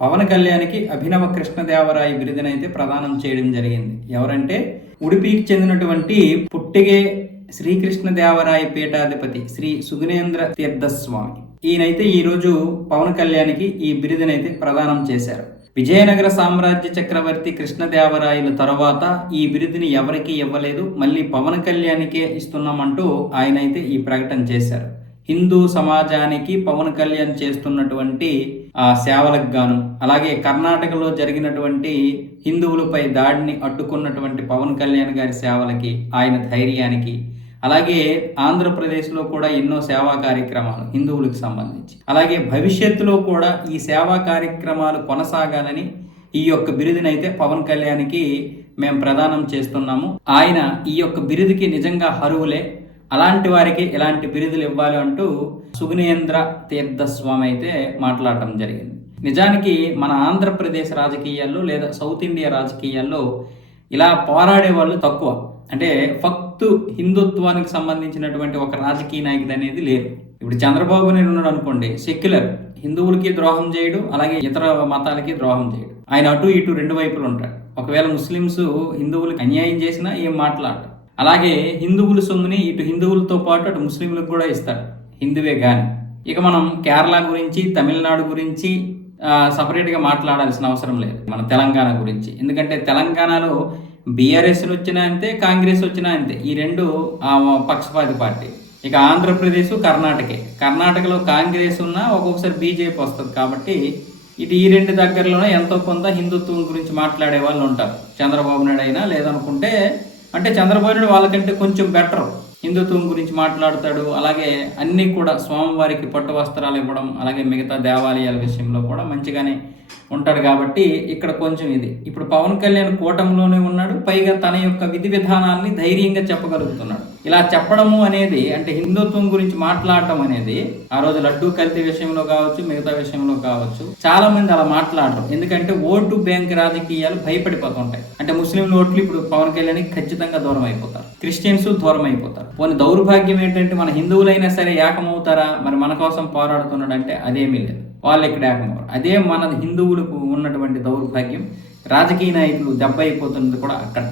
పవన్ కళ్యాణ్కి అభినవ కృష్ణదేవరాయ బిరుదునైతే ప్రదానం చేయడం జరిగింది. ఎవరంటే ఉడిపికి చెందినటువంటి పుట్టిగే శ్రీకృష్ణదేవరాయ పీఠాధిపతి శ్రీ సుగునేంద్ర తీర్థస్వామి. ఈయనైతే ఈరోజు పవన్ కళ్యాణ్కి ఈ బిరుదునైతే ప్రదానం చేశారు. విజయనగర సామ్రాజ్య చక్రవర్తి కృష్ణదేవరాయల తర్వాత ఈ బిరుదుని ఎవరికీ ఇవ్వలేదు మళ్ళీ పవన్ కళ్యాణ్కే ఇస్తున్నామంటూ ఆయన అయితే ఈ ప్రకటన చేశారు. హిందూ సమాజానికి పవన్ కళ్యాణ్ చేస్తున్నటువంటి ఆ సేవలకు గాను అలాగే కర్ణాటకలో జరిగినటువంటి హిందువులపై దాడిని అడ్డుకున్నటువంటి పవన్ కళ్యాణ్ గారి సేవలకి ఆయన ధైర్యానికి అలాగే ఆంధ్రప్రదేశ్లో కూడా ఎన్నో సేవా కార్యక్రమాలు హిందువులకు సంబంధించి. అలాగే భవిష్యత్తులో కూడా ఈ సేవా కార్యక్రమాలు కొనసాగాలని ఈ యొక్క బిరుదునైతే పవన్ కళ్యాణ్కి మేము ప్రదానం చేస్తున్నాము. ఆయన ఈ యొక్క బిరుదుకి నిజంగా హరువులే అలాంటి వారికి ఇలాంటి బిరుదులు ఇవ్వాలి అంటూ సుగుణేంద్ర తీర్థస్వామి అయితే మాట్లాడటం జరిగింది. నిజానికి మన ఆంధ్రప్రదేశ్ రాజకీయాల్లో లేదా సౌత్ ఇండియా రాజకీయాల్లో ఇలా పోరాడే వాళ్ళు తక్కువ. అంటే ఫక్తు హిందుత్వానికి సంబంధించినటువంటి ఒక రాజకీయ నాయకుడు అనేది లేరు. ఇప్పుడు చంద్రబాబు నేను ఉన్నాడు అనుకోండి సెక్యులర్. హిందువులకి ద్రోహం చేయడు అలాగే ఇతర మతాలకి ద్రోహం చేయడు. ఆయన అటు ఇటు రెండు వైపులు ఉంటాడు ఒకవేళ ముస్లిమ్స్ హిందువులకు అన్యాయం చేసినా ఏం మాట్లాడరు. అలాగే హిందువుల సొమ్ముని ఇటు హిందువులతో పాటు అటు ముస్లింలకు కూడా ఇస్తారు. హిందువే కానీ ఇక మనం కేరళ గురించి తమిళనాడు గురించి సపరేట్గా మాట్లాడాల్సిన అవసరం లేదు. మన తెలంగాణ గురించి. ఎందుకంటే తెలంగాణలో బీఆర్ఎస్ వచ్చినా అంతే కాంగ్రెస్ వచ్చినా అంతే. ఈ రెండు పక్షపాతి పార్టీ. ఇక ఆంధ్రప్రదేశ్ కర్ణాటకే. కర్ణాటకలో కాంగ్రెస్ ఉన్నా ఒక్కొక్కసారి బీజేపీ వస్తుంది కాబట్టి ఇటు ఈ రెండు దగ్గరలోనే ఎంతో కొంత హిందుత్వం గురించి మాట్లాడే వాళ్ళు ఉంటారు. చంద్రబాబు నాయుడు అయినా లేదనుకుంటే అంటే చంద్రబాబు నాయుడు వాళ్ళకంటే కొంచెం బెటర్ హిందుత్వం గురించి మాట్లాడతాడు. అలాగే అన్నీ కూడా స్వామివారికి పట్టు వస్త్రాలు ఇవ్వడం అలాగే మిగతా దేవాలయాల విషయంలో కూడా మంచిగానే ఉంటాడు కాబట్టి ఇక్కడ కొంచెం ఇది. ఇప్పుడు పవన్ కళ్యాణ్ కూటమిలోనే ఉన్నాడు పైగా తన యొక్క విధి విధానాల్ని ధైర్యంగా చెప్పగలుగుతున్నాడు. ఇలా చెప్పడము అనేది అంటే హిందుత్వం గురించి మాట్లాడటం అనేది ఆ రోజు లడ్డూ కల్తీ విషయంలో కావచ్చు మిగతా విషయంలో కావచ్చు చాలా మంది అలా మాట్లాడరు. ఎందుకంటే ఓటు బ్యాంక్ రాజకీయాలు భయపడిపోతుంటాయి. అంటే ముస్లింలు ఓట్లు ఇప్పుడు పవన్ కళ్యాణ్కి ఖచ్చితంగా దూరం అయిపోతారు. క్రిస్టియన్స్ దూరం అయిపోతారు. పోనీ దౌర్భాగ్యం ఏంటంటే మన హిందువులైనా సరే ఏకమవుతారా? మరి మన కోసం పోరాడుతున్నాడు అంటే అదేమీ లేదు. వాళ్ళు ఇక్కడ ఏకమవుతారు అదే మన హిందువులకు ఉన్నటువంటి దౌర్భాగ్యం రాజకీయ నాయకులు దెబ్బ అయిపోతున్నది కూడా అక్కడ.